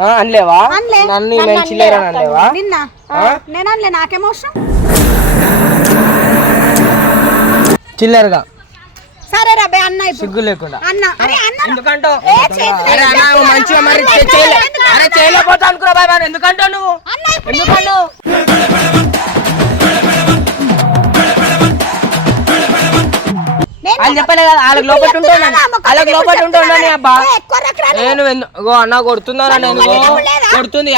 అనలేవా? అనలే. నన్ను నేను చిల్లర అని అనలేవా? నిన్న. నేను అనలే. నాకేం అవసరం? చిల్లరగా. సరే రాబే అన్న సిగ్గు లేకుండా. అన్న. అరే అన్న. చేతులు అరే అన్న, మంచిగా మరి చేయలే. అరే చేయలేకపోతా అనుకున్నా నువ్వు? అన్న వాళ్ళు చెప్పలే కదా వాళ్ళకి లోపల ఉంటాను వాళ్ళకి లోపల ఉంటాను. అబ్బా. నేను ఇగో అన్న కొడుతుందా నేను? కొడుతుంది?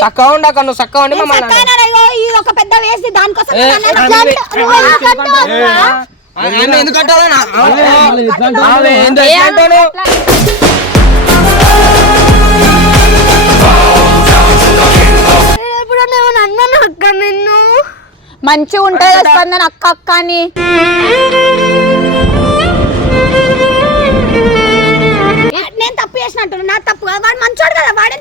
చక్కగా ఉండక నువ్వు చక్కగా ఉండి మమ్మల్ని ఒక పెద్ద వేసి దానికోసం ఏ, నా? ఆమె ఎందుకు అంటావు? మంచిగా ఉంటుంది స్పందన అక్క అక్క అని నేను తప్పు చేసినట్టు నా తప్పు కాదు. వాడు మంచోడు కదా మన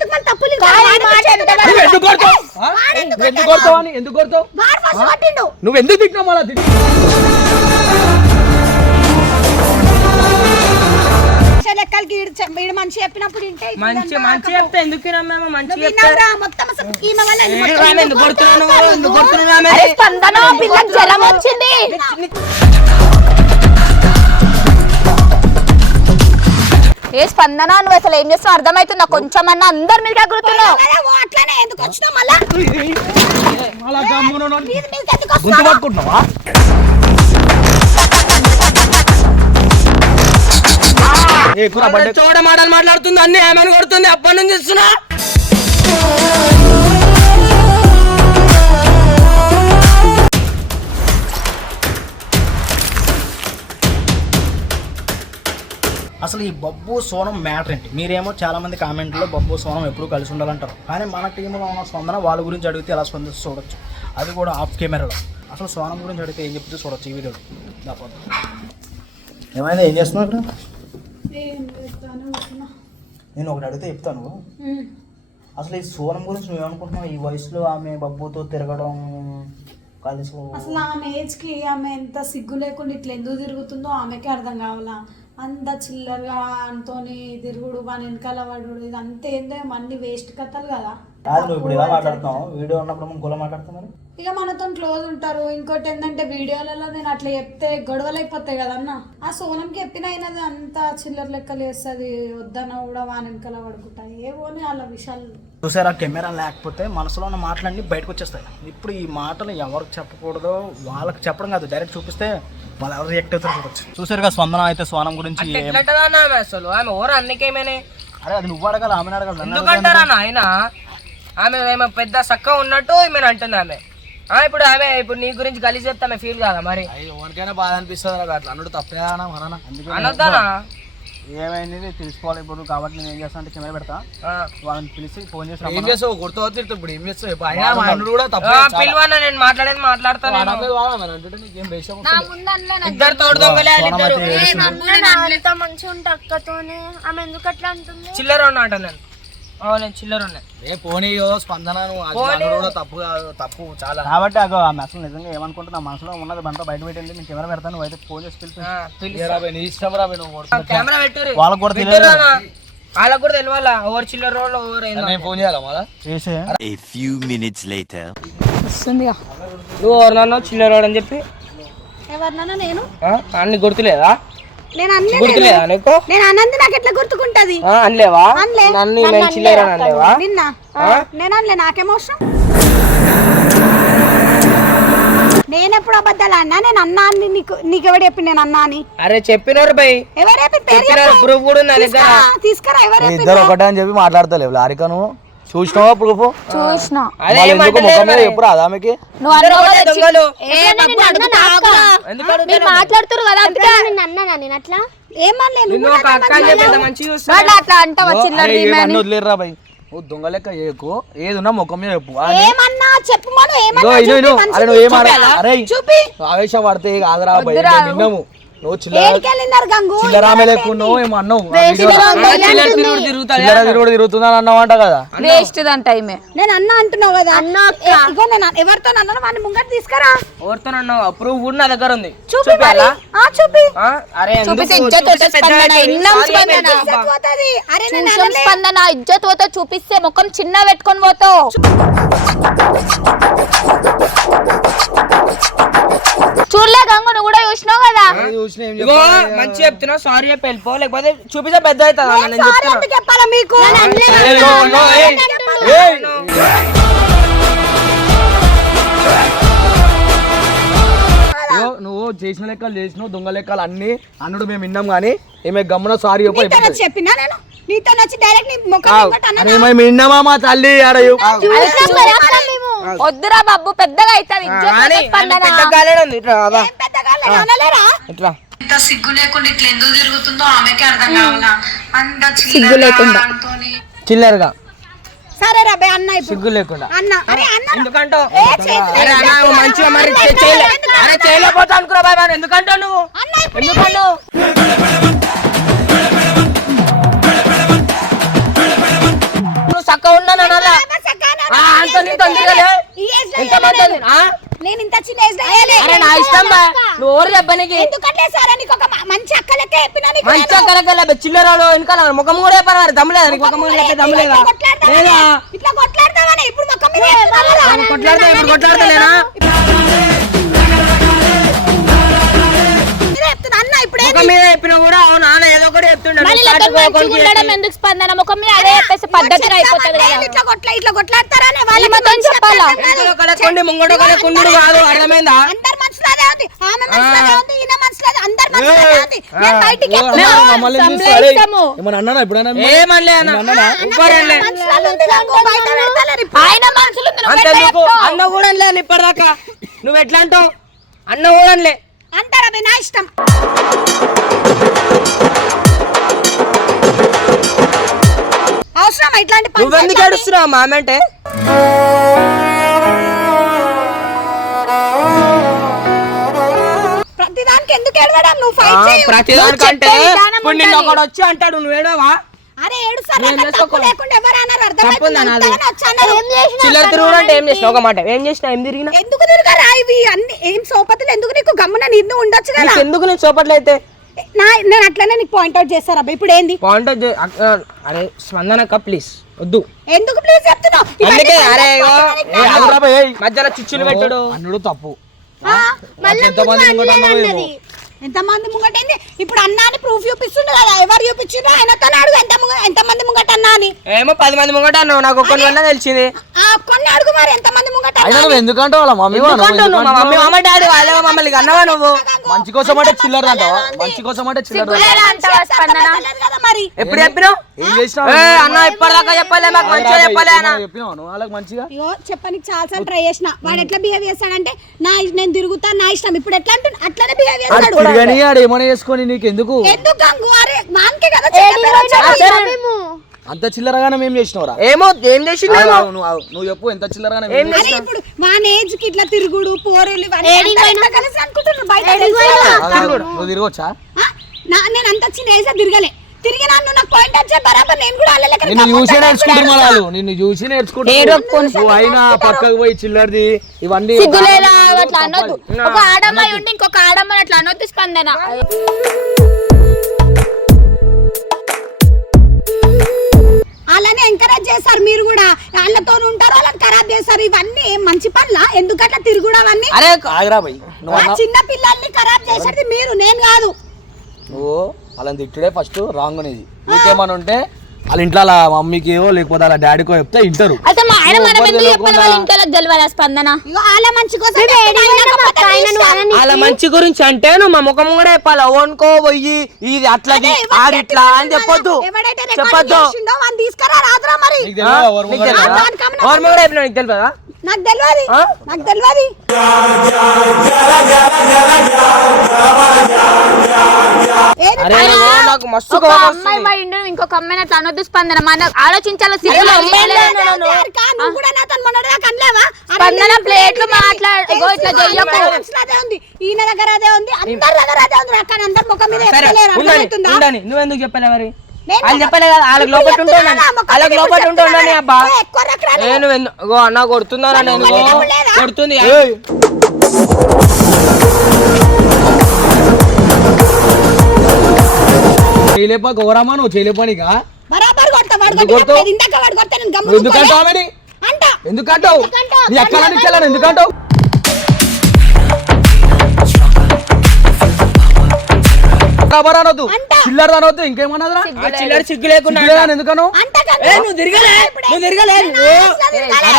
నువ్వు ఎందుకు కొడతావు? ఆ? వాడెందుకు నువ్వు ఎందుకు కొడతావు అని ఎందుకు కొడతావు వాడు ఫస్ట్ కొట్టిండు నువ్వు ఎందుకు తిట్టినావు మళ్ళా తిట్టి చె- ఈడు మంచి చెప్పినప్పుడు ఇప్పుడు మంచి మంచి. చెప్తే ఎందుకు వినమ్మా మంచి నువ్వు చెప్తే విన్నావురా? మొత్తం అసలు ఈమె వల్ల ఇది మొత్తం ఆమె ఎందుకు ఎందుకు కొడుతున్నావు కొడుతున్నావు నువ్వు? ఎందుకు నువ్వు? కొడుతున్నావు ఆమె? అరే స్పందన పిల్లకి జ్వరం వచ్చింది ఏ స్పందన నువ్వు అసలు ఏం చేస్తావు అర్థమవుతుందా కొంచెం అన్న అందరి మీద ఓ అట్లనే ఎందుకు వచ్చినావు మళ్ళా అలా గమ్మున ఉన్నావు. మీది మీదకి ఎందుకు గుంతు వస్తున్నావు? పట్టుకుంటున్నావా చూడ మాటలు మాట్లాడుతుంది అన్ని ఆమెను కొడుతుంది అప్పటి నుంచి ఇస్తున్నా అసలు ఈ బొబ్బు సోనం మ్యాటర్ ఏంటి? మీరేమో చాలా మంది కామెంట్లో బొబ్బు సోనం ఎప్పుడు కలిసి ఉండాలంటారు. కానీ మన టీంలో ఉన్న స్పందన వాళ్ళ గురించి అడిగితే ఎలా స్పందిస్తూ చూడొచ్చు. అది కూడా ఆఫ్ కెమెరాలో అసలు సోనం గురించి అడిగితే ఏం చెప్తే చూడొచ్చు ఈ వీడియోలో. ఏమైంది? ఏం చేస్తున్నావు ఇక్కడ? నేను ఒకటి అడిగితే చెప్తాను అసలు ఈ సోనం గురించి నువ్వేమనుకుంటున్నావు ఈ వయసులో ఆమె బొబ్బుతో తిరగడం కలిసి అసలు ఆమె ఏజ్కి ఆమె ఎంత సిగ్గు లేకుండా ఇట్లా ఎందుకు తిరుగుతుందో ఆమెకే అర్థం కావాలా? అంత చిల్లరగా అంతోని తిరుగుడు వాని వెనకాల పడుడు ఇది అంతే ఏందో అన్ని వేస్ట్ కథలు కదా. కాదు నువ్వు ఇప్పుడు ఇలా మాట్లాడుతున్నావు. వీడియో ఉన్నప్పుడు మనం గుల మాట్లాడుతున్నారు ఇక మనతో క్లోజ్ ఉంటారు. ఇంకోటి ఏంటంటే వీడియోలలో నేను అట్లా చెప్తే గొడవలు అయిపోతాయి కదన్న ఆ సోనంకి చెప్పిన అయినది అంత చిల్లర లెక్కలు వేస్తుంది వద్దన కూడా వాని వెనకాల పడుకుంటా. ఏవోని వాళ్ళ విషయాలు. చూసారా కెమెరా లేకపోతే మనసులో ఉన్న మాటలన్నీ బయటకు వచ్చేస్తాయి. ఇప్పుడు ఈ మాటలు ఎవరికి చెప్పకూడదో వాళ్ళకి చెప్పడం కాదు. డైరెక్ట్ చూపిస్తే వాళ్ళు ఎవరు రియాక్ట్ అవుతారు చూడొచ్చు. చూసారుగా స్పందన అయితే స్వానం గురించి అసలు? ఆమె ఓర అన్నికేమేనే? అరే అది నువ్వు అడగాలి ఆమె అడగాలి ఎందుకంటారా నాయన ఆమె ఏమో పెద్ద సక్క ఉన్నట్టు ఈమె అంటుంది ఆమె. ఆ, ఇప్పుడు ఆమె ఇప్పుడు నీ గురించి కలిసి చెప్తే ఆమె ఫీల్ కాదా మరి? ఎవరికైనా బాధ అనిపిస్తుంది అట్లా. అన్నట్టు తప్పేనా మన అనొద్దానా? ఏమైంది? తెలుసుకోవాలి ఇప్పుడు. కాబట్టి నేను ఏం చేస్తాను అంటే కెమెరా పెడతా. ఆ. వాళ్ళని పిలిచి ఫోన్ చేసి ఏం రమ్మను. చేస్తావు? కొడుతావు తిరుగుతావు ఇప్పుడు ఏం చేస్తావు? అయినా మా అన్నుడు కూడా తప్పు ఆ, పిలవన్నా నేను మాట్లాడేది మాట్లాడతాను ఇద్దరు తోడు దొంగలే ఇద్దరు మంచిగా ఉంటే అక్కతోనే. ఆమె ఎందుకు అట్లా అంటుంది? చిల్లర ఉన్నట నేను నేను చిల్లర ఉన్నా ఏ పోనీయో స్పందన కూడా తప్పు కాదు తప్పు చాలా. కాబట్టి అగో అసలు నిజంగా ఏమనుకుంటున్నా మనసులో ఉన్నది బంట బయట పెట్టింది నేను కెమెరా పెడతాను నువ్వు అయితే ఫోన్ చేసి పిలిపి. ఆ, కెమెరా పెట్టిర్రు. వాళ్ళకు కూడా తెలియదు. వాళ్ళకు కూడా తెలియాలా? ఎవరు చిల్లర ఎవరు. నేను ఫోన్ చేయాలా మళ్ళా చేసే. నువ్వు ఎవరినన్నా చిల్లర వాడు అని చెప్పి? ఎవరినన్నా నేను? ఆ, అన్ని గుర్తులేదా? నేను అన్నీ గుర్తులేదా నీకు? నేను అన్నది నాకు ఎట్లా గుర్తుకుంటది? ఆ, అనలేవా? అనలే. నన్ను నేను అనలేవా? నిన్న. నేను అనలే. నాకేం అవసరం? నేనెప్పుడు అబద్ధాలు అన్నా నేను అన్నా అని నీకు నీకెవడు చెప్పి నేను అన్నా అని. అరే చెప్పినారు బై. ఎవరు చెప్పి. ప్రూఫ్ కూడా తీసుకురా, ఎవరు ఇద్దరు ఒకటే అని చెప్పి మాట్లాడతలేవు. లారిక నువ్వు చూసినావా ప్రూఫ్ చూసిన. అదే ఎందుకు ముఖం మీద. ఎప్పుడు అదామెకి నువ్వు అన్నావు కదా, దొంగలు. ఏ బాబు అడుగుతా ఆగురా. ఎందుకు మీరు అడుగుతారు? మాట్లాడుతురు కదా అందుకే ఏమనలే నిన్ను ఒక అక్క అని చెప్పి ఎంత మంచిగా చూస్తా. అట్లా అట్లా అంటావా చిల్లర అన్ని వదిలేరురా భయ్? ఓ దొంగ లెక్క ఏకు ఏది ఉన్నా ముఖం మీద చెప్పు. ఆ, ఏమన్నా చెప్పు మనం ఇగో ఏమన్నా ఇను ఇను చూపి అరే నువ్వు ఏం చూపి ఆడ- అరే చూపి. ఆవేశ పడితే కాదురా భయ్ వద్దురా. నువ్వు చిల్లరామే ఏమో అన్నావు. చిల్లర తిరుగుడు అన్నావు అంట కదా? వేస్ట్ నేను అన్న అంటున్నావు కదా. అన్న ఇగో నేను ఎవరితో అన్నాను వాడిని ముంగట తీసుకురా. ఎవరితోనన్నావు ప్రూఫ్ కూడా నా దగ్గర ఉంది. చూపి? ఆ చూపి? అరే? చూపిస్తే. స్పందన. ఇజ్జత్ పోతే ముఖం చిన్న పెట్టుకొని పోతావు. చూడలే గంగు నువ్వు కూడా చూసినావు కదా? చూసిన ఇగో మంచి చెప్తున్నా సారీ చెప్పి వెళ్ళిపో. లేకపోతే చూపిస్తే పెద్ద అవుతుంది చెప్పాలా మీకు? నువ్వు చేసిన లెక్కలు చేసినావు దొంగ లెక్కలు అన్ని అన్నుడు మేము విన్నాం కానీ ఏమే గమ్మున సారీ. చెప్పినా నేను? నీతో వచ్చి డైరెక్ట్ నీ ముఖం విన్నామా మా తల్లి? ఆడ. వద్దురా బాబు పెద్దగా అవుతుంది ఇట్లా ఇంత సిగ్గు లేకుండా ఇట్లా ఎందుకు తిరుగుతుందో ఆమెకే అర్థం కావాలా? అంత సిగ్గు లేకుండా. చిల్లరతోని చిల్లరగా. సరే రాబే అన్న సిగ్గు లేకుండా. అన్న అరే అరే మంచిగా మరి చే- చేయలే. అరే చేయలేకపోతా అనుకున్నా బాయ్ మరి? ఎందుకంటావు నువ్వు? ఎందుకంటావు అరే నా ఇష్టం బా ఓరు చెప్పనికి ఎందుకంటే సార్? నీకు ఒక మంచి అక్క లెక్క చెప్పినా నీకు వెనకాల ముఖం కూడా చెప్పారు మరి. నీకు? ముఖం కూడా దమ్ము లేదా? ఇట్లా కొట్లాడతావా? లేదా? ఇట్లా కొట్లాడతావని ఇప్పుడు మీద? నువ్వు కొట్లాడితే ఇప్పుడు కొట్లాడతలేనా ముఖం మీద చెప్పినా కూడా అవును నాన్న ఏదో ఒకటి ఎందుకు స్పందన ముఖం మీద అదే చెప్పేసి పద్ధతిగా అయిపోతుంది చెప్తామా? కదా ఇట్లా కొట్లా ఇట్లా కొట్లాడతారని మొత్తం చెప్పాలా? కాదు అర్థమైందా అందరు మనుషులదే ఉంది ఆమె మనుషులదే ఉంది ఈయన మనుషులదే అందరు మనుషులదే ఉంది నేను బయటికి మేము మమ్మల్ని ఎందుకు సంబళం అరే, ఇస్తాము. ఏమన్నా అన్నానా ఎప్పుడైనా ఏమనలే అన్న. ఆయన కూడా ఇప్పటిదాకా నువ్వు ఎట్లా అంటావు అన్న కూడా అవి నా ఇష్టం. అవసరం ఇట్లాంటి నువ్వెందుకు? ఏడుస్తున్నావు మా ఆమె అంటే? ప్రతిదానికి ఎందుకు ఏడవడం? నువ్వు ఫైట్ చేయి. ప్రతిదానికంటే ఇప్పుడు నిన్న ఒకడు వచ్చి అంటాడు నువ్వు ఏడవా అరే చిల్లర తిరుగుడు ఏం చేసినావు? ఒక మాట. ఏం చేసినా ఏం తిరిగినా? ఎందుకు తిరగరా? ఇవి అన్ని ఏం సోపతులు ఎందుకు నీకు గమ్మున నిన్ను ఉండొచ్చు కదా? ఎందుకు నేను చూపట్లయితే నా నేను అట్లనే నీకు పాయింట్ అవుట్ చేస్తారా? ఇప్పుడు ఏంది? పాయింట్ అరే స్పందనక్క ప్లీజ్ వద్దు. ఎందుకు ప్లీజ్ చెప్తున్నావు? అందుకే అరే. మధ్యలో చిచ్చులు పెట్టడు. అన్నుడు తప్పు. ఆ, మళ్ళా ఎంతమంది. ఎంతమంది ముంగటైంది? ఇప్పుడు అన్నా అని ప్రూఫ్ చూపిస్తుండు కదా ఎవరు చూపించిండ్రో ఆయనతో అడుగు ఎంత ముంగ ఎంత మంది ముంగట అన్నా అని ఏమో పది మంది ముంగట అన్నావు నాకు ఒక్కని వల్ల తెలిసింది. ఆ కొన్ని అడుగు మరి ఎంత మంది ముంగట అయినా అన్నా నువ్వు ఎందుకంటావు వాళ్ళ మమ్మీ వాళ్ళు? నువ్వు? మా మమ్మీ? మామ డాడీ వాళ్ళే మమ్మల్ని అన్నవా నువ్వు? మంచి కోసం అంటే చిల్లర అంటావా? మంచి కోసం అంటే చిల్లర సిగ్గులేదా అంటావా? స్పందన? కదా మరి? ఎప్పుడు చెప్పినావు? ఏం చేసినావు? ఏ, అన్న ఇప్పటిదాకా చెప్పలే మాకు మంచిగా చెప్పలే అన్న. చెప్పినావు నువ్వు వాళ్ళకి మంచిగా? అయ్యో చెప్పనికి చాలా సార్లు ట్రై చేసిన. వాడు ఎట్లా బిహేవ్ చేస్తాడంటే నా నేను తిరుగుతా నా ఇష్టం. ఇప్పుడు ఎట్లా అంటు అట్లనే బిహేవ్ చేస్తాడు. తిరగని ఆడు ఏమైనా చేసుకొని నీకు ఎందుకు ఎందుకు గంగు? అరే వానికే కదా. అంత చిల్లరగానే మేము చేసినవరా? ఏమో ఏం చేసిందేమో నువ్వు నువ్వు చెప్పు ఎంత చిల్లరగానే ఏం ఇప్పుడు వాని ఏజ్కి ఇట్లా తిరుగుడు పోరులు కలిసి బయట కదా. నువ్వు తిరగొచ్చా? నేను అంత చిన్న ఏజ్ తిరగలే. తిరిగి నన్ను నాకు పాయింట్ వచ్చే బరాబర్ నేను కూడా లెక్క నిన్ను చూసి వాళ్ళు. నిన్ను చూసి నేర్చుకుంటారు. నువ్వు అయినా పక్కకు పోయి చిల్లరది ఇవన్నీ సిగ్గులేదా అట్లా అనొద్దు. ఒక ఆడమ్మాయి ఉండి ఇంకొక ఆడమ్మాయి అట్లా అనొద్దు స్పందన. అలానే ఎంకరేజ్ చేస్తారు మీరు కూడా. వాళ్ళతో ఉంటారు వాళ్ళని ఖరాబ్ చేస్తారు. ఇవన్నీ మంచి పనులా? ఎందుకు అట్లా తిరుగుడు అవన్నీ? అరే చిన్న పిల్లల్ని ఖరాబ్ చేసేది మీరు నేను కాదు. నువ్వు వాళ్ళని తిట్టుడే ఫస్ట్ రాంగ్ అనేది. నీకేమని ఉంటే వాళ్ళ ఇంట్లో వాళ్ళ మమ్మీకి లేకపోతే వాళ్ళ డాడీకో చెప్తే ఇంటారు అయితే మా ఆయన మనం నువ్వు ఎందుకు చెప్పాలి వాళ్ళ ఇంట్లో తెలియాలి స్పందన? ఇగో వాళ్ళ మంచి కోసం. వాళ్ళ మంచి గురించి అంటే నువ్వు మా ముఖం కూడా చెప్పాలి. ఓనుకో పోయి ఇది అట్లది ఆడిట్లా అని చెప్పొద్దు. చెప్పొద్దు. తీసుకురా రాదురా మరి. నీకు తెలియదా నీకు? తెలియదా? నీకు తెలియదా నాకు మస్తు ఒక కోపం అమ్మాయి ఇంకొక అమ్మాయిని అట్లా అనొద్దు స్పందన మన ఆలోచించాలి నువ్వు స్పందన ప్లేట్లు మాట్లాడ- ఇగో ఇట్లా తెలుసు, చెయ్యకు. అందరి మనసులో అదే ఉంది. ఈయన దగ్గర అదే ఉంది. అందరి దగ్గర అదే ఉంది. అక్కడ అందరి ముఖం మీద సరే ఎక్కలేరు ఉండని అర్థమవుతుందా? ఉండని నువ్వెందుకు చెప్పలే మరి? వాళ్ళు చెప్పలే కదా వాళ్ళకి లోపల ఉంటే చెప్తున్నా, ముఖం వాళ్ళకి లోపల ఉంటే ఉండని చెప్తున్నా. అబ్బా. నేను అన్న నేను? నువ్వు? కొడుతుంది చేయలేపా గౌరమ్మ నువ్వు చేయలేపానికా బరాబర్ కొడతా వాడు కొడతావు? ఇందాక వాడు కొడితే నేను నువ్వు ఎందుకంటావు ఎందుకంటావు? నీ అక్కల నుంచి ఎందుకంటావు బరాబర్ అనొద్దు. అంట. చిల్లర అనొద్దు ఇంకేమన్నదిరా? చిల్లర సిగ్గు లేకుండా ఎందుకను? నువ్వు తిరగలే? నువ్వు తిరగలే?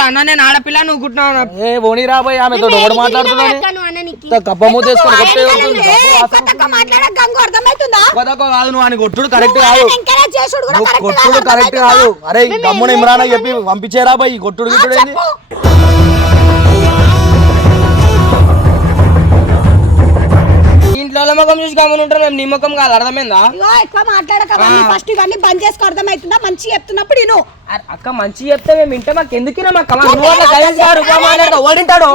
అన్న నేను ఆడపిల్ల నువ్వు ఏ పోనీ రాబోయ్ ఆమెతో ఒకటి మాట్లాడుతున్నాను? కప్ప కాదు నువ్వు అని కొట్టుడు కరెక్ట్ కాదు. కరెక్ట్ కొట్టుడు కాదు, కరెక్ట్ అర్థమవుతుందా? కాదు అరే గమ్మున ఇమ్రాన్ అని చెప్పి పంపించేరా బాయ్ ఈ కొట్టుడు గిట్టుడు ఏంది? వాళ్ళ ముఖం చూసి గమని ఉంటారు మేము నీ ముఖం కాదు అర్థమైందా? ఇగో ఎక్కువ మాట్లాడక ఫస్ట్ ఇవన్నీ బంద్ చేసుకో అర్థమవుతుందా? మంచి చెప్తున్నప్పుడు ఇను అరే, అక్క మంచి చెప్తే మేము ఇంటే మాకు ఎందుకు ఓడింటాడు?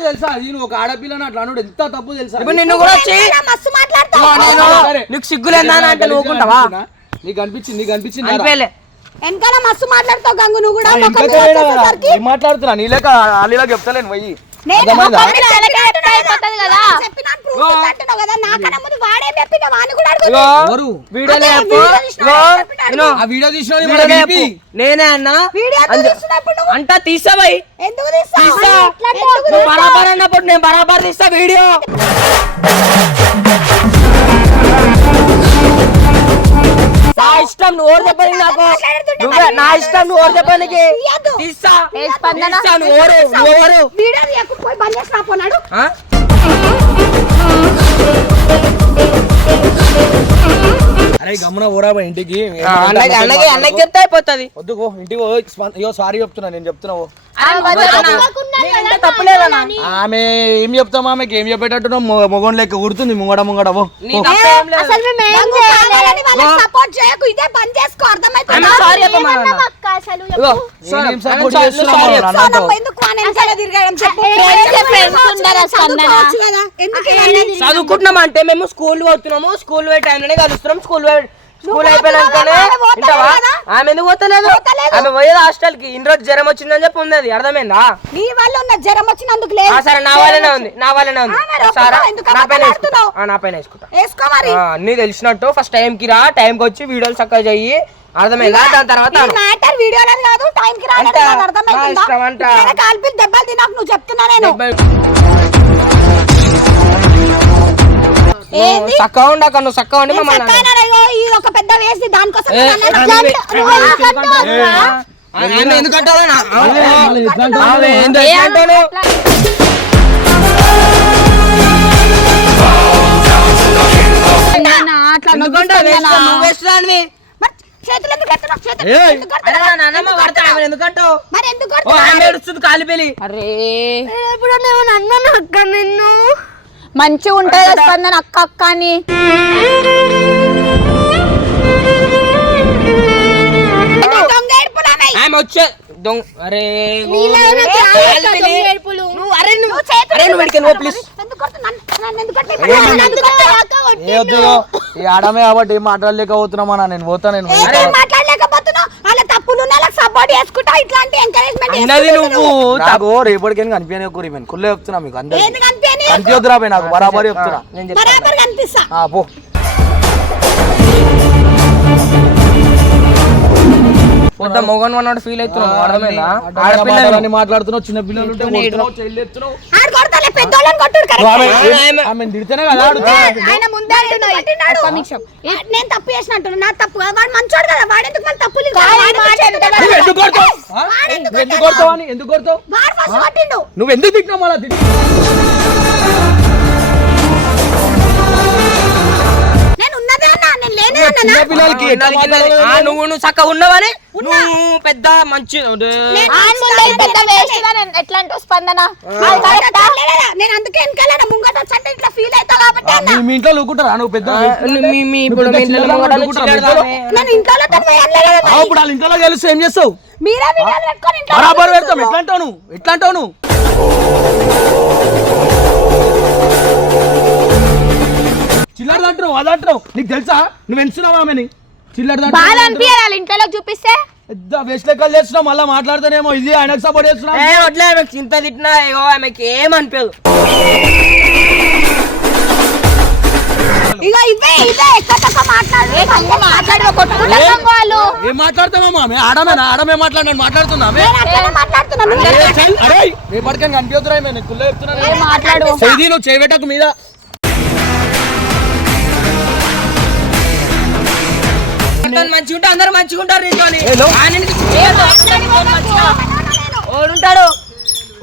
తెలుసా? నువ్వు ఒక ఆడపిల్లని అట్లా అనుడు ఎంత తప్పు తెలుసా? ఇప్పుడు నిన్ను కూడా వచ్చి మస్తు నేను సరే. నీకు సిగ్గులేదా అంటే నువ్వుకుంటావా నీకు అనిపించింది నీకు అనిపించింది అనిపించలే. వెనకాల మస్తు మాట్లాడతావు గంగు. నువ్వు కూడా మాట్లాడుతున్నా? నీలేక అలీలా చెప్తలేను పోయి. నేను అన్నా? అంటా. తీసా భయ్ ఎందుకు తీస్తావు తీస్తా. ఎందుకు నువ్వు తీస్తావు? బరాబర్ అన్నప్పుడు నేను బరాబర్ తీస్తా వీడియో. నా ఇష్టం నువ్వు ఓరు చెప్పని నాకు. నువ్వే నా ఇష్టం నువ్వు ఓరు చెప్పనికి. తీస్తా? తీస్తా నువ్వు ఓరు నువ్వు ఓరు. పోయి అరే గమ్మున ఓరా బాయ్ ఇంటికి. అన్నకి అన్నకి అన్నకి చెప్తే అయిపోతుంది. వద్దు గో ఇంటికి అయ్యో సారీ చెప్తున్నా నేను చెప్తున్నా ఓ. తప్పులేదన్నా. ఆమె ఏం చెప్తాం ఆమెకి ఏం చెప్పేటట్టు మొగం లెక్క ఊరుతుంది ముంగడ ముంగడ సపోర్ట్ చేయకు ఇదే బంద్ చేసుకో అర్థమవుతుందా చదువుకుంటున్నాం అంటే మేము స్కూల్ పోతున్నాము. స్కూల్ పోయే టైంలోనే కలుస్తున్నాం. స్కూల్ స్కూల్ అయిపోయినాకనే? ఆమె ఎందుకు పోతలేదు? పోతలేదు. ఆమె పోయేది హాస్టల్కి ఇన్ని రోజు జ్వరం వచ్చిందని చెప్పి ఉంది అర్థమైందా? నీ వల్ల ఉన్న జ్వరం వచ్చినందుకు లేదు. ఆ, సరే నా వల్లనే ఉంది. నా వల్లనే ఉంది. సరే నా పైన నా పైన వేసుకుంటా. అన్నీ తెలిసినట్టు. ఫస్ట్ టైం కి రా. టైం కి వచ్చి వీడియోలు చక్కగా చెయ్యి. అర్థమైందా? దాని తర్వాత మ్యాటర్ వీడియోలో కాదు టైం కి రాలేదు అంట. కాదు, అర్థమవుతుందా? నా ఇష్టం అంట. ఇట్లనే కాల్పిలు దెబ్బలు తినాక నువ్వు చెప్తున్నా నేను? చక్కగా ఉండక నువ్వు చక్కగా ఉండి మమ్మల్ని ఇది ఒక పెద్ద వేసి దానికోసం? అట్లా నువ్వు? చేతులు ఎందుకు ఎత్తున్నావు? చేతులు ఏయ్. ఎందుకు అరే ఎత్తున్నావు? నా నాన్నమ్మ పడతా ఆమె ఎందుకంటావు మరి ఎందుకు ఓ కొడుతున్నావు? ఆమె ఏడుస్తుంది కాలిపెలి అరే మంచిగా ఉంటుంది కదా స్పందన అక్క అక్క అని దొంగ ఏడుపులు. ఆమె వచ్చే దొంగ అరే ఓ. దొంగ ఏడుపులు. అరే నువ్వు అరే నువ్వు నువ్వు ప్లీజ్. ఏ వద్దు ఈ ఆడమే కాబట్టి ఏం మాట్లాడలేకపోతున్నామా నేను పోతా నేను అన్నది నువ్వు. నాకు కుళ్ళే చెప్తున్నా మీకు కనిపించొద్దురా నాకు బరాబర్ చెప్తున్నా. పో. మొత్తం మొగన్ వన్నాడు ఫీల్ అవుతున్నావు? అర్థమైందా? మాట్లాడుతున్నావు చిన్న పిల్లలు ఉంటే కొడుతున్నావు, చెల్లి ఎత్తున్నావు. ఆడు కొడతాలే పెద్దోళ్ళని కొట్టుడు నువ్వు ఆమె- కరెక్ట్ ఆమె- ఆమెను తిడితేనే కదా ఆడుతుంది. ఆయన ముందే నేను తప్పు చేసినట్టు నా తప్పు కాదు. వాడు మంచోడు కదా వాడు ఎందుకు మళ్ళీ నువ్వు ఎందుకు కొడతావు? ఆ? వాడు ఎందుకు నువ్వు ఎందుకు కొట్టాడు? కొడతావు అని? ఎందుకు కొడతావు? వాడు ఫస్ట్ కొట్టిండు. నువ్వు ఎందుకు తిట్టినావు మళ్ళా తిట్టి నేను లేనే పిల్లలకి ఎట్లా మాట్లాడాలో? ఆ, నువ్వు నువ్వు చక్కగా ఉన్నావని నువ్వు పెద్ద మంచి పెద్ద గా నేను ఎట్లా అంటూ స్పందన? అది? నేను అందుకే వెనకాల ముంగట ఇట్లా ఫీల్ అవుతా కాబట్టి అన్న. మీ- మీ ఇంట్లో లూకుంటారా నువ్వు పెద్ద మీ మీ ఇప్పుడు మీ. నేను ఇంట్లో అనలేదు ఆ, ఇప్పుడు వాళ్ళ ఇంట్లో తెలిస్తే ఏం చేస్తావు? మీరే వీడియోలు పెట్టుకొని ఇంట్లో బరాబర్ పెడతాం. ఎట్లా అంటావు నువ్వు? ఎట్లా అంటావు నువ్వు? చిల్లర అంటున్నావు అది అంటున్నావు నీకు తెలుసా? నువ్వు ఎంచున్నావు ఆమెని? చిల్లర బాధ అనిపించాలి ఇంట్లో చూపిస్తే. పెద్ద వేస్ట్ లెక్కలు చేస్తున్నావు మళ్ళీ మాట్లాడుతానేమో. ఇది ఆయనకు సపోర్ట్ చేస్తున్నావు. ఏ వడ్లే ఆమెకి చింత తిట్టినా ఏగో ఆమెకి ఏమనిపించదు ఇక ఇవే ఇవే ఎక్కడ తక్కువ మాట్లాడు. మాట్లాడి కొట్టుకుంటాం వాళ్ళు ఏం మాట్లాడతామమ్మా ఆమె ఆడమేనా ఆడమే మాట్లాడుతున్నా ఏ, అరే రేపటికని కనిపించదురా నేను కుళ్ళ ఏం మాట్లాడు. నువ్వు చేయబెట్టకు మీద. నీతోని మంచిగా ఉంటే అందరూ మంచిగా ఉంటారు? ఓడుంటాడు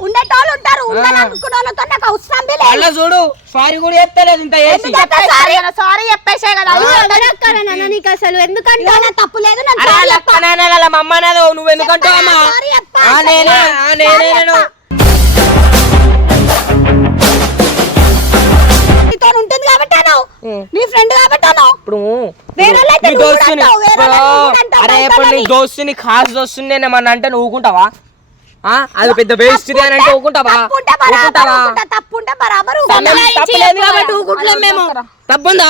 ఉండేటోళ్ళు ఉంటారు. ఉండాలని అనుకున్న వాళ్ళతో నాకు అవసరం అలా చూడు సారీ కూడా చెప్తలేదు ఇంత చేసి. సారీ? చెప్పేసే కదా. నీకు అసలు. ఎందుకంటే నా తప్పు లేదు వాళ్ళ మమ్మ నాదో నువ్వు ఎందుకంటావు అమ్మా నేనే నేనే నీతో ఉంటుంది కాబట్టి అన్నావు. నీ ఫ్రెండ్ కాబట్టి అన్నావు. ఇప్పుడు నీ దోస్తుని అరే ఇప్పుడు నీ. దోస్తుని ఖాస్ దోస్తుని నేను ఏమన్నా అంటే నువ్వు ఊకుంటావా? అది పెద్ద వేస్ట్ అని అంటే ఊకుంటావా? ఊకుంటావా? ఊకుంటా, తప్పుంటే బరాబర్ తప్పులేదు కాబట్టి మేము. తప్పుందా?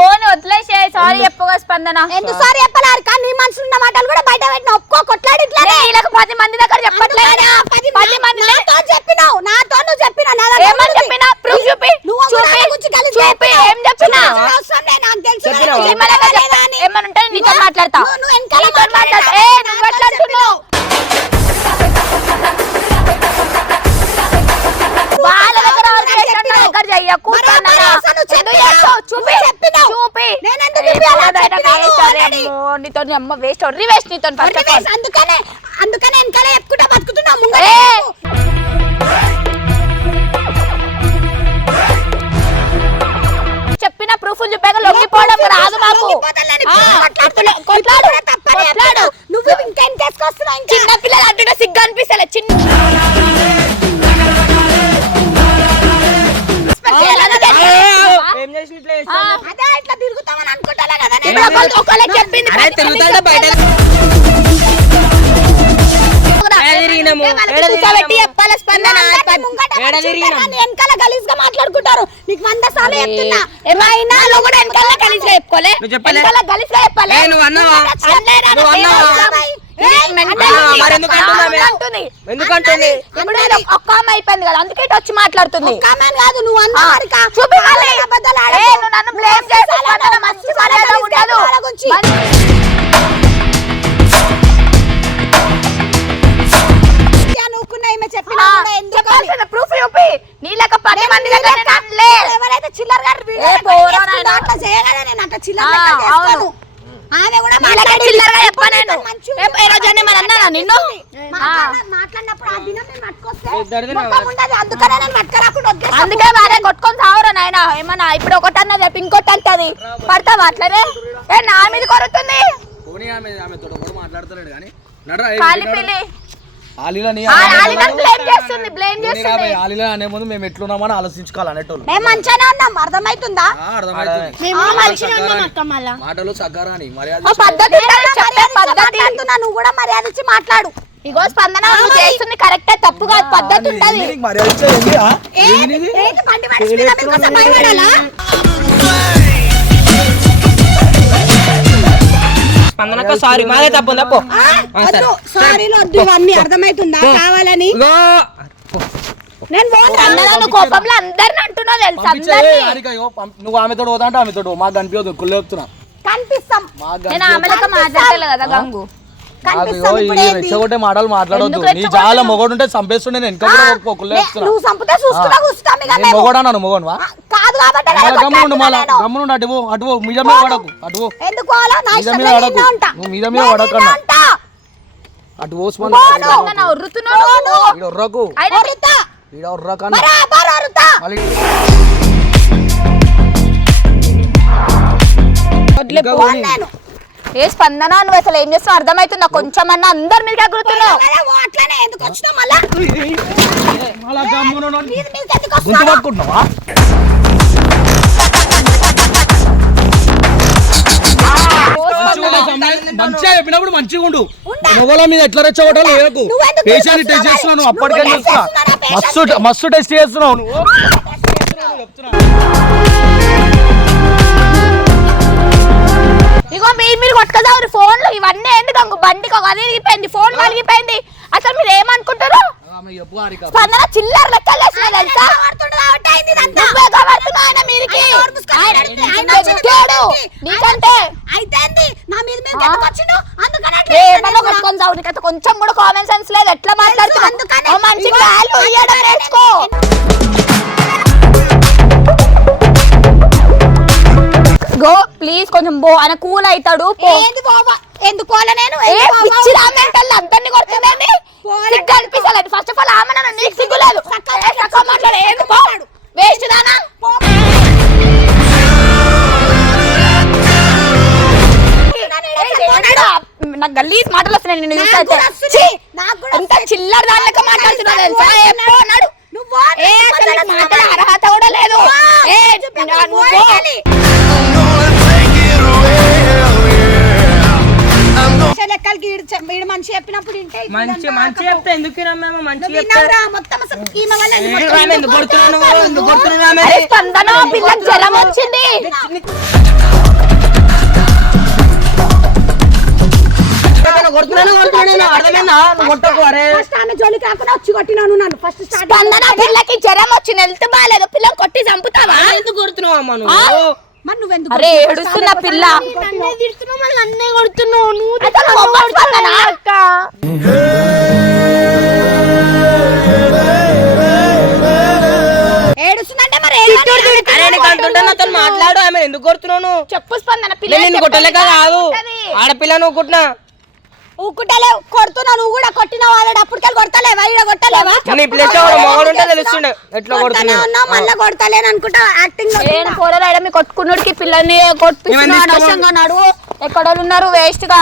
ఫోన్ వదిలేసే సారీ చెప్పుగా స్పందన. ఎందుకు సారీ చెప్పలేరు? కానీ నీ మనసులో ఉన్న మాటలు కూడా బయట పెట్టిన ఒప్పుకో కొట్లాడి ఇట్లానే. వీళ్ళకి పది మంది దగ్గర చెప్పట్లేదు పది పది మంది నాతో చెప్పినావు. నాతో నువ్వు చెప్పినావు. నా దగ్గర ఏమని. చెప్పినా ప్రూఫ్ చూపి. నువ్వు చూపి. నా గురించి కలిసి చూపి. ఏం చెప్పినా చెప్పిన అవసరం లేదు, నాకు తెలుసు. ఏమన్నా ఉంటే నీతో నువ్వు- మాట్లాడతా. నువ్వు- నీతో మాట్లాడతా. ఏ నువ్వు మాట్లాడుతున్నావు వాళ్ళ చెయ్యకు నీతో అమ్మ వేస్ట్ నీతో అందుకనే అందుకనే వెనకాల చెప్పుకుంటా! చెప్పిన ప్రూఫ్ చూపాక లొంగిపోవడం రాదు మాకు. కొట్లాడు. నువ్వు ఇంకా చిన్న పిల్లలు అంటుంటే సిగ్గు అనిపిస్తలే. చిన్న కానీ వెనకాల గలీజ్గా మాట్లాడుకుంటారు. నీకు వంద సార్లు చెప్తున్నా. కూడా వెనకాల గలీజ్గా చెప్పుకోలే? నువ్వు చెప్పలే? వెనకాల చెప్పాలి ఏ, నువ్వు అన్నావా? అనలేరా? నువ్వు అన్నావా? ఏయ్, ఏయ్, మెంటల్ ఆ, ఉంది. మరి ఎందుకు అంటున్నావు? అవును అంటుంది. ఎందుకంటుంది ఇప్పుడు ఒక్క అయిపోయింది కదా అందుకే వచ్చి మాట్లాడుతుంది కామన్ కాదు నువ్వు అన్న ఆ, వరక. చూపి మళ్ళీ. అబద్ధాలు ఏ, ఆడకు. నువ్వు నన్ను blame చేసి చాలా స్పందన మంచి మర్యాద ఉండదు. చెప్పినా ప్రూఫ్ చూపి నీ లెక్క పది మంది. ఎవరైతే చిల్లర గారు చేయగలనే నేను అట్లా చిల్లర. ఆమె కూడా. చిల్లరగా నేను. రోజు నిన్ను? మాట్లాడిన- మాట్లాడినప్పుడు ఆ దినం నేను పట్టుకొస్తే ఇద్దరిది మొత్తం ఉండదు అందుకనే నేను పట్టుకురాకుండా వదిలేస్తా. అందుకే బాగా కొట్టుకొని సావరా నాయన. ఏమన్నా ఇప్పుడు ఒకటి అన్నది ఇంకోటి అంటది. పడతావా అట్లనే? ఏ నా మీద కొరుతుంది? అనే ముందు మేము ఎట్లున్నామని ఆలోచించుకోవాలి అనేటోళ్ళు. మేము మంచిగానే ఉన్నాం. మాటలు సగ్గారాని మర్యాద పద్ధతి మాట్లాడుతున్నా నువ్వు కూడా మర్యాద ఇచ్చి మాట్లాడు. ఇగో స్పందన నువ్వు చేస్తుంది కరెక్టే తప్పు కాదు పద్ధతి ఉంటది. సారీ మాదే తప్పు తప్పు సారీలు వద్దు ఇవన్నీ అర్థమవుతుందా కావాలని? నేను కోపంలో అందరిని తెలుసు? నువ్వు ఆమె తోడు పోతా అంటే ఆమె తోడు మాకు కనిపించదు కుళ్ళు చెప్తున్నా. కనిపిస్తాం. మాకు నేను ఆమె లెక్క మాట్లాడలే కదా గంగు. రెచ్చగొట్టే మాటలు మాట్లాడొద్దు. నీ జాల మొగడు ఉంటే చంపేస్తుండే నేను. మొగడా నన్ను మొగనువా కాదు కాబట్టి గమ్ముండు మీద మీద అటువో మళ్ళీ ఏ స్పందన నువ్వు అసలు ఏం చేస్తున్నావు? అర్థమవుతుందా కొంచెం అన్న అందరి మీద ఎగురుతున్నావు అట్లనే ఎందుకు వచ్చినావు మళ్ళా? గుంతు పట్టుకుంటున్నావా? మంచిగా చెప్పినప్పుడు మంచిగా ఉండు. మొగల మీద ఎట్లా రెచ్చగొట్టాలో లేకు నువ్వెందుకు పేషెంట్ టెస్ట్ చేస్తున్నావు? అప్పటికే చూస్తున్నా? మస్తు? మస్తు టెస్ట్ చేస్తున్నావు నువ్వు. ఇగో మీరు మీరు కొట్టుకోదారు ఫోన్లు? ఇవన్నీ ఎందుకు అంగు బండికి ఒక అది ఇరిగిపోయింది ఫోన్ పలిగిపోయింది అసలు మీరు ఏమనుకుంటారు? స్పందన చిల్లర లెక్కలు వేసిన తెలుసా. నువ్వే కబడుతున్నావు ఆయన మీదికి. నీకంటే. కొంచెం కూడా కామన్ సెన్స్ లేదు. ఎట్లా మాట్లాడుతున్నావు? ఇగో, వాల్యూ ఇవ్వడం నేర్చుకో. గో ప్లీజ్ కొంచెం బో ఆయన కూల్ అవుతాడు పో. ఏంది బాబా ఎందుకోలే నేను? ఏ ఏంది బాబా? పిచ్చి రామెంటల్ అందరిని కొడుతుందండి పోలే. సిగ్గు అనిపిస్తలేదు. ఫస్ట్ ఆఫ్ ఆల్ ఆమె నన్ను నీకు సిగ్గు లేదు. ఏ, మాట్లాడు. ఏంది పో. వేస్ట్ దానా? నాకు గలీజ్ మాటలు వస్తున్నాయి నిన్ను నాకు చూస్తే కూడా వస్తున్నాయి. నాకు కూడా అంత వస్తున్నాయి. చిల్లర దానిలక మాట్లాడుతున్నావు తెలుసా? ఏ, పో, నడు. నువ్వు ఏ అసలు నీకు మాటల అర్హత కూడా లేదు. ఏ నువ్వు లెక్కలకి మంచి చెప్పినప్పుడు ఇంటే మంచి మంచి. చెప్తే ఎందుకు వినమ్మా మంచి నువ్వు చెప్తే విన్నావురా? మొత్తం అసలు ఈమె వల్ల ఎందుకు కొడుతున్నావు? ఎందుకు కొడుతున్నావు స్పందన జ్వరం వచ్చింది. కొడుతున్నాను కొడుతున్నాను అర్థమైందా? నువ్వు కొట్టకు అరే. ఫస్ట్ ఆమె జోలికి రాకుండా వచ్చి కొట్టినాను నన్ను. ఫస్ట్ స్టార్ట్ స్పందన పిల్లకి జ్వరం వచ్చింది హెల్త్ బాగాలేదు. పిల్లని కొట్టి చంపుతావా? ఎందుకు కొడుతున్నావు అమ్మ ఆ? నువ్వు మరి నువ్వెందుకు అరే ఏడుస్తున్న పిల్ల. నన్నే తిడుతున్నావు మళ్ళీ నన్నే కొడుతున్నావు. నువ్వు అసలు మొక్క స్పందన ఏడుస్తుందంటే మరి అరే నీకు అంటుంటే నాతో మాట్లాడు ఆమె ఎందుకు కొడుతున్నావు నువ్వు? చెప్పు స్పందన పిల్ల నేను నిన్ను కొట్టలేక కాదు. ఆడపిల్ల నువ్వు కుట్టినా. ఊకుంటలేవు. కొడుతున్నావు నువ్వు కూడా కొట్టినావు ఆల్రెడీ. అప్పటికెళ్ళి కొడతలేవా? ఈడ కొట్టలేవా? నీ ప్లేస్లో మొగడు ఉంటే తెలుస్తుండే. ఎట్లా కొడతానే కొడుతున్నావు ఉన్నావు మళ్ళీ కొడతలేను అనుకుంటా. యాక్టింగ్ నేను పోరాడ మీ కొట్టుకున్నోడికి పిల్లని కొట్టిస్తున్నా? అనవసరంగా నడువు. ఎక్కడ ఉన్నారు వేస్ట్గా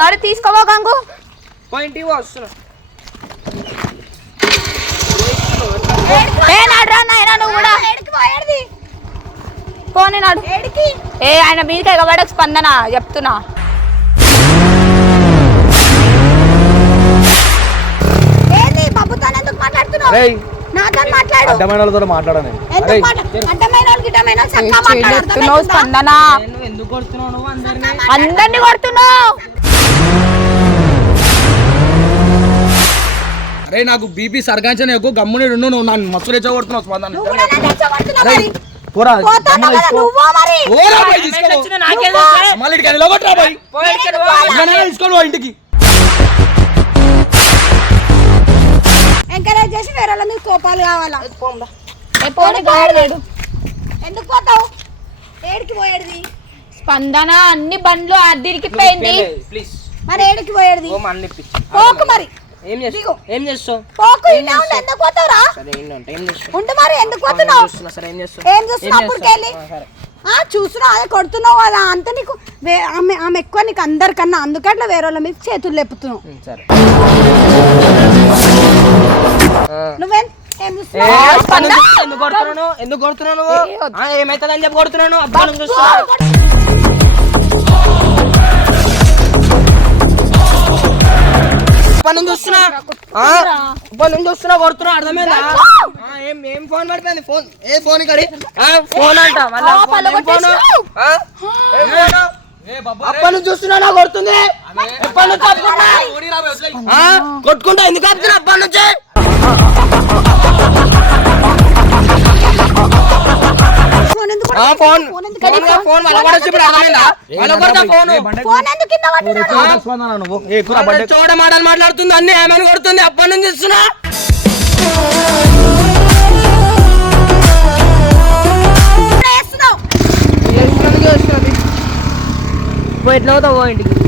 నడు తీసుకోవా గంగు. పాయింట్ వస్తున్నా. ఏ నడురా నాయనా నువ్వు కూడా? పోనీ నడు. ఏ ఆయన మీదకి ఎగబడకు స్పందన చెప్తున్నా. అడ్డమైన వాళ్ళతో మాట్లాడను? స్పందన? అందరినీ కొడుతున్నావు? అరే నాకు బీపీ సర్గాంచని ఎక్కువ. గమ్ముని ఉండు నువ్వు. నన్ను మస్తు రెచ్చగొడుతున్నావు స్పందన. పోరా. గమ్మున ఎంకరేజ్ చేసి వేరే వాళ్ళ మీద కోపాలు కావాలా? ఏ పోనీ గాడిదేడు. ఎందుకు పోతావు? ఏడికి పోయేది? స్పందన అన్ని బండ్లు అద్దరికిపోయింది ప్లీజ్ మరి ఏడికి పోయేది? పోకు మరి. ఏం చేస్తావు? ఏం చేస్తావు? పోకు ఇన్నే ఉండు ఎందుకు పోతావురా? సరే ఏంటంటే ఏం చేస్తావు? ఉండు మరి ఎందుకు పోతున్నావు? చూస్తున్నా సరే ఏం చేస్తావు? ఏం చూస్తున్నావు ఆ అదే కొడుతున్నావు అలా అంత నీకు వే- ఆమె ఆమె ఎక్కువ నీకు అందరికన్నా అందుకే అట్లా వేరే వాళ్ళ మీద చేతులు లేపుతున్నావు. సరే. నువ్వేం ఎందుకు కొడుతున్నాను? ఎందుకు కొడుతున్నాను ఏమైతుందని చెప్పి కొడుతున్నాను. అబ్బా నువ్వు చూస్తున్నా చూస్తున్నా కొడుతున్నా అర్థమైందా? ఏం ఏం ఫోన్ పడిపోయింది ఫోన్ ఏ ఫోన్ ఇక్కడ? ఫోన్ అంట మళ్ళా ఫోన్, అప్పటి నుంచి చూస్తున్నా కొడుతుంది. ఎప్పటి నుంచి? కొట్టుకుంటా ఎందుకు ఆపుతున్నా అప్పటి నుంచి? ఫోన్ చూడ మాటలు మాట్లాడుతుంది అన్ని ఏమని కొడుతుంది? అప్పటి నుంచి ఇస్తున్నా చేస్తున్నావు? పోయి ఎట్లా అవుతావు ఇంటికి